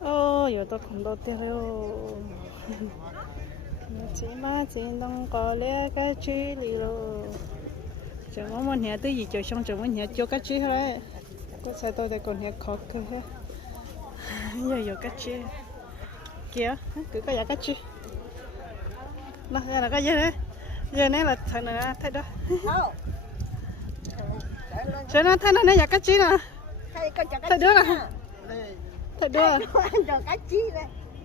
ô giờ tôi không đầu tiên rồi chỉ mà chỉ đông có lẽ cái chi đi rồi chẳng có muốn nhà tới gì chờ xong chẳng muốn nhà cho cái chi hết có sai tôi thì còn nhà khó cơ hết giờ cái chi kia cứ có cái chi nó là cái gì đấy giờ này là thằng này thấy đó cho nó thấy nó này cái chi nè thấy đứa nè thấy đứa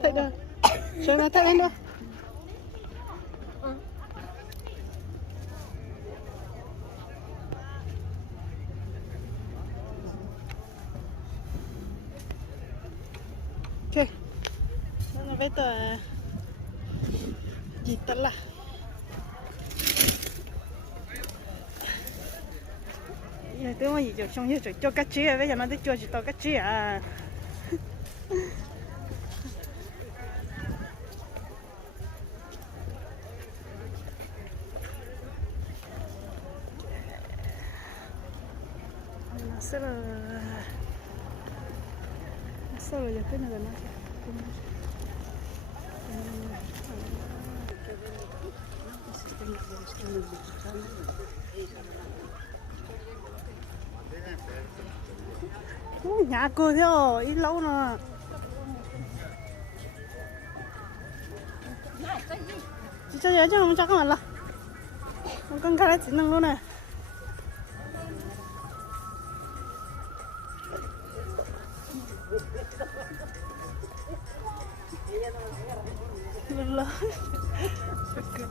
thấy đứa cho nó thấy đứa ok nó bây giờ gì tất là giờ tôi mà gì cho xong như cho cá chi bây giờ nó đi cho chỉ tao cá chi à nó sẽ là giờ cái này là nó nhà cô theo ít lâu nữa chỉ cho giờ chứ không chắc mà là không cần cái chỉ năng luôn này là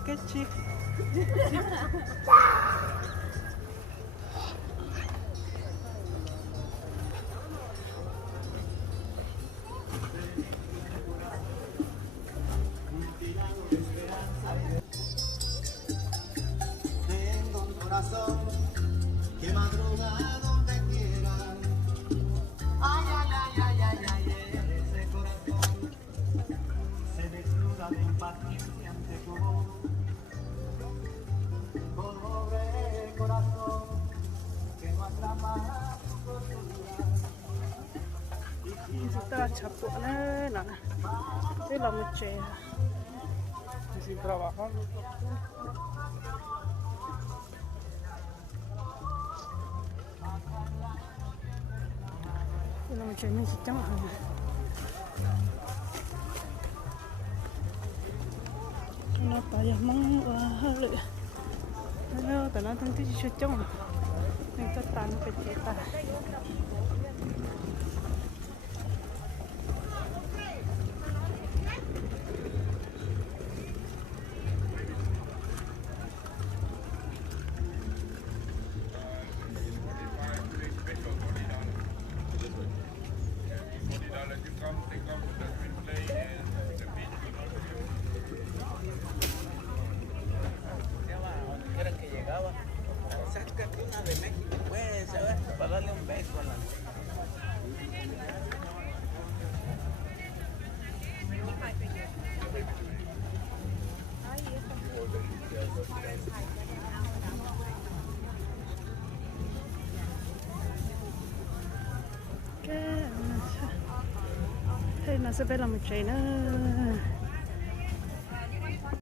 cái chi que madruga donde quiera. Ay, ay, ay, ay, ay, ay, ese corazón se desnuda de impaciencia ante tu voz. Pobre corazón que no atrapa tu cordura. ta chặt bộ này nè đây là một trẻ Sin trabajar. đây là một trẻ nên chỉ trắng hả nó tại giờ mong hơi lệ nó tại nó thân thích chưa trắng nên ta tàn phải chế ta Sácate una de México, pues, ¿sabes? Para darle un beso a la... cái nó sẽ phải làm một trẻ nữa